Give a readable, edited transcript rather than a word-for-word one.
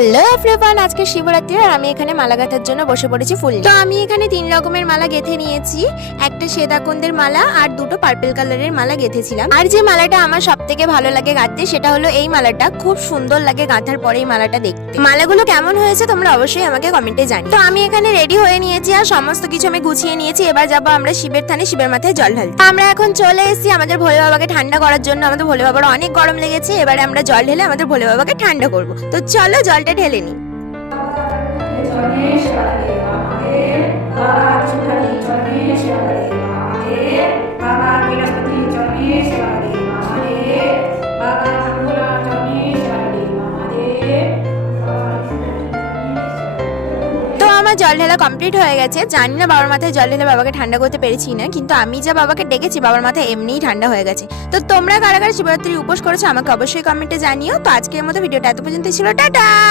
Hello everyone, আজকে শিবরাত্রি আর আমি এখানে মালা গাঁথার জন্য বসে পড়েছি ফুল নিয়ে। তো আমি এখানে 3 রকমের মালা গেঁথে নিয়েছি, একটা শ্বেতাকুন্দের মালা আর দুটো পার্পল কালারের মালা গেঁথেছিলাম। আর যে মালাটা আমার সবথেকে ভালো লাগে গাঁথতে সেটা হলো এই মালাটা। খুব সুন্দর লাগে গাঁথার পরে এই মালাটা দেখতে। মালাগুলো কেমন হয়েছে তোমরা অবশ্যই আমাকে কমেন্টে জানিও। তো আমি এখানে রেডি হয়ে নিয়েছি আর সমস্ত কিছু আমি গুছিয়ে নিয়েছি। এবার যাবো আমরা শিবের থানে, শিবের মাথায় জল ঢালতে। আমরা এখন চলে এসেছি আমাদের ভোলে বাবাকে ঠান্ডা করার জন্য। আমাদের ভোলে বাবার অনেক গরম লেগেছে, এবারে আমরা জল ঢেলে আমাদের ভোলে বাবাকে ঠান্ডা করবো। তো চলো জলটা ঢেলে নিই। জল ঢালা কমপ্লিট হয়ে গেছে। জানি না বাবার মাথায় জল ঢেলে বাবাকে ঠান্ডা করতে পেরেছি না, কিন্তু আমি যা বাবাকে ডেকেছি বাবার মাথায় এমনিই ঠান্ডা হয়ে গেছে। তো তোমরা কারা কারা শিবরাত্রির উপোস করেছো আমাকে অবশ্যই কমেন্টে জানিও। তো আজকের মতো ভিডিওটা এত পর্যন্ত ছিল, টাটা।